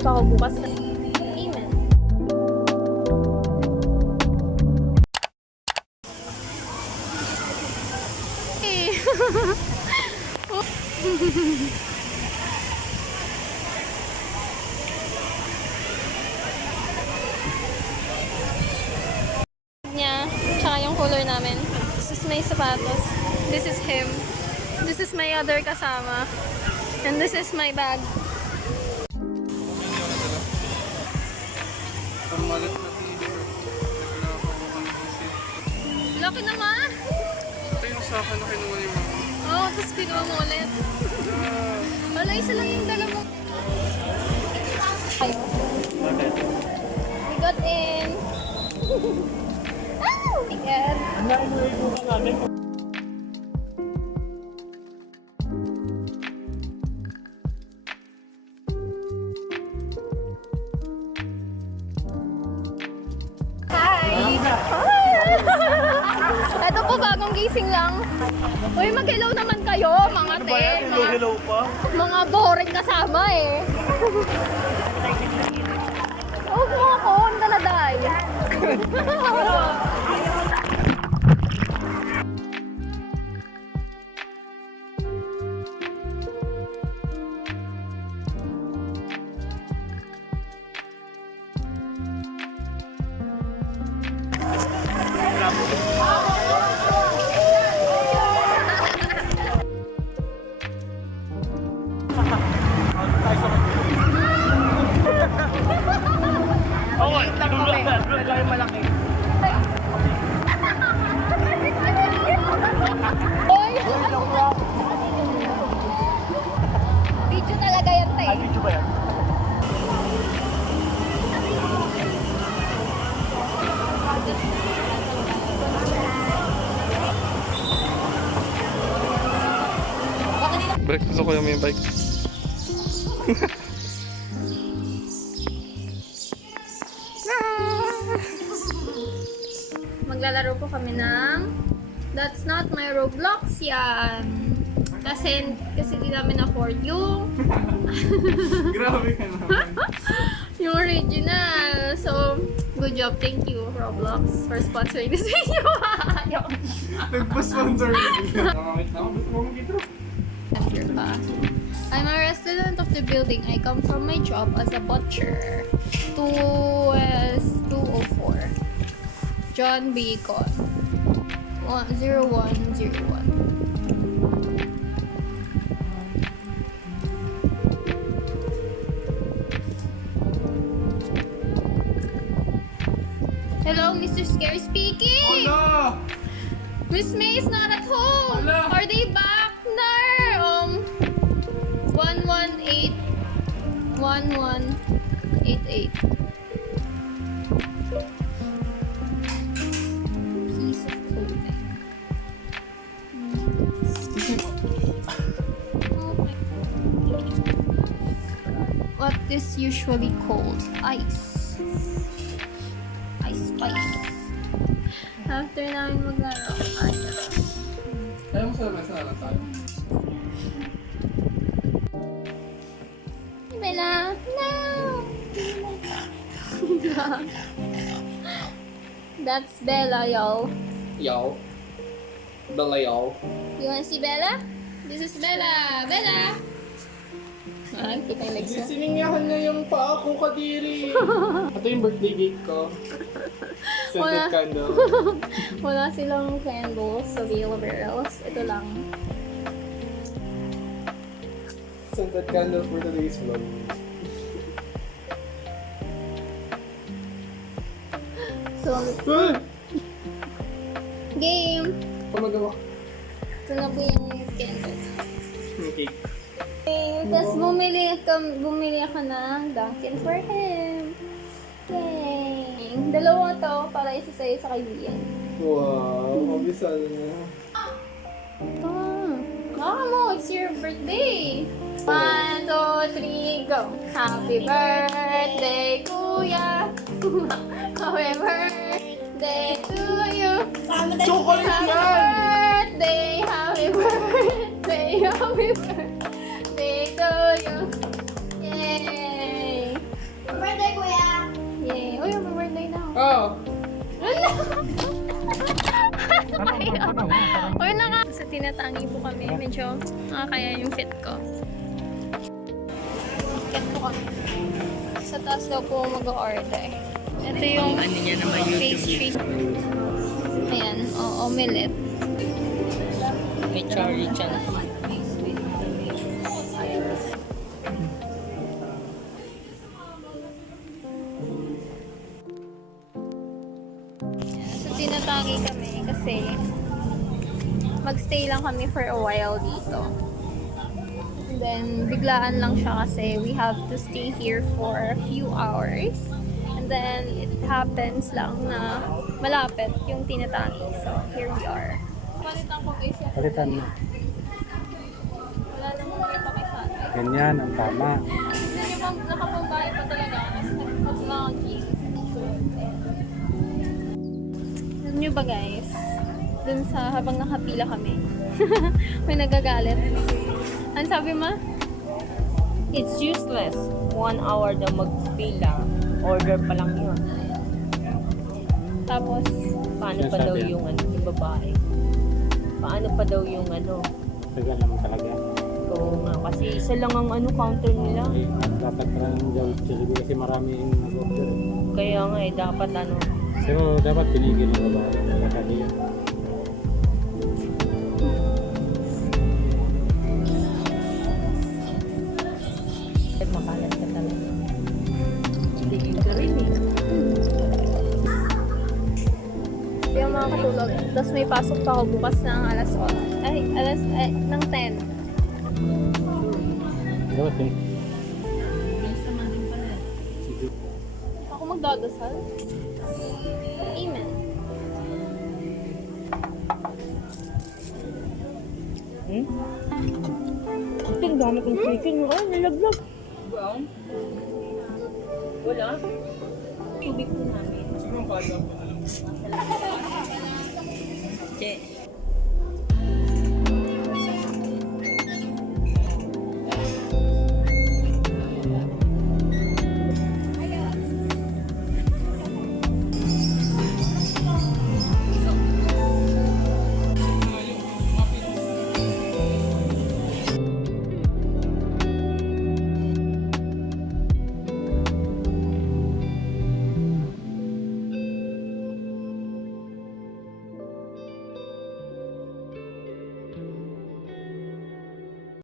pa ako bukas. Amen. Niya, tsaka yung color namin. This is my sapatos. This is him. This is my other kasama. And this is my bag. Laki naman! Ito yung sa akin na kinuha ni Mama. Oo, tapos kinuha mo ulit. Wala, isa lang yung dala mo. Bakit? We got in! Oh my God! Ang nainuwi ko ka namin. Hi! Ito po, bagong gising lang. Uy, mag-hello naman kayo, mga Ano te. ba yan? Hello pa? Mga boring kasama eh. Huwag mo ako, ang daladay. Oo, tinulog na. Wala yung malaki. Oy! Video talaga yan, te. Video ba yan? Break, gusto ko yung bike. Maglalaro po kami ng That's Not My Roblox yan. Kasi di namin afford yung Grabe ka naman. yung original. So, good job. Thank you, Roblox, for sponsoring this video. Nagpa-sponsor nila. Nakakit na ako. Ba't mo mag-intro? I'm a resident of the building. I come from my job as a butcher. 2S204. John Bacon. 0101. Hello, Mr. Scary speaking! Hola! Miss May is not at home! Hala! Are they back? No! 118 1188. Piece of clothing. Okay. What is usually called ice. Ice spice. After namin maglaro, Ayaw mo sa mesa na lang tayo. Bella, no! That's Bella, y'all. Yaw. Bala yaw. You wanna see Bella? This is Bella. Bella! Ah, kita yung legs mo. Siningahan na yung paa ko, kadiri. Ito yung birthday cake ko. Wala. Scented candle. Wala silang candles available. Ito lang. Scented candle for today's vlog. So, game! Pamagawa. Ito na po yung candle. Yung cake. Tapos bumili ako ng Dunkin for him. Yay! Dalawa to para isa sa'yo sa kaibigan. Wow, mabisal niya. Mo, it's your birthday! 1, 2, 3, go! Happy birthday, Kuya! Happy birthday to you! Chocolate Happy yan! birthday! Happy birthday! Happy birthday to you! Yay! Uy, sa tinatangi po kami. Medyo nakakaya yung fit ko. Fit po kami. Sa taas daw po mag-order. Ito yung Ano niya naman pastry. Ayan, omelette. Kay Charlie Chan. So, tinatangi kami kasi magstay lang kami for a while dito. And then, biglaan lang siya kasi we have to stay here for a few hours. And then, it happens lang na malapit yung tinatangi. So, here we are. Palitan ko guys yan. Palitan mo. Wala namang makita kay Sana. Ganyan, ang tama. Hindi niyo pa nakapambahay pa talaga ako sa vlogging. Alam niyo ba guys, dun sa habang nakapila kami, may nagagalit. Ano sabi mo? It's useless. 1 hour na magpila. Order pa lang yun. Tapos, Paano pa daw yung yung babae? Paano pa daw yung Tagal naman talaga. Oo nga, kasi isa lang ang counter nila. Dapat pala ng Jollibee kasi maraming nag-order. Kaya nga dapat Pero dapat pinigil ng babae. Kasi yun. makalat ka talaga. Tigil ka rin eh. hindi ako makakatulog. Tapos may pasok pa ako bukas ng ng 10. Dapat eh. Bilis naman din pala. Sige. Ako magdadasal. Amen. Ang dami kong chicken. Oh, nalaglag. Brown? Wala. Tubig po namin. Che.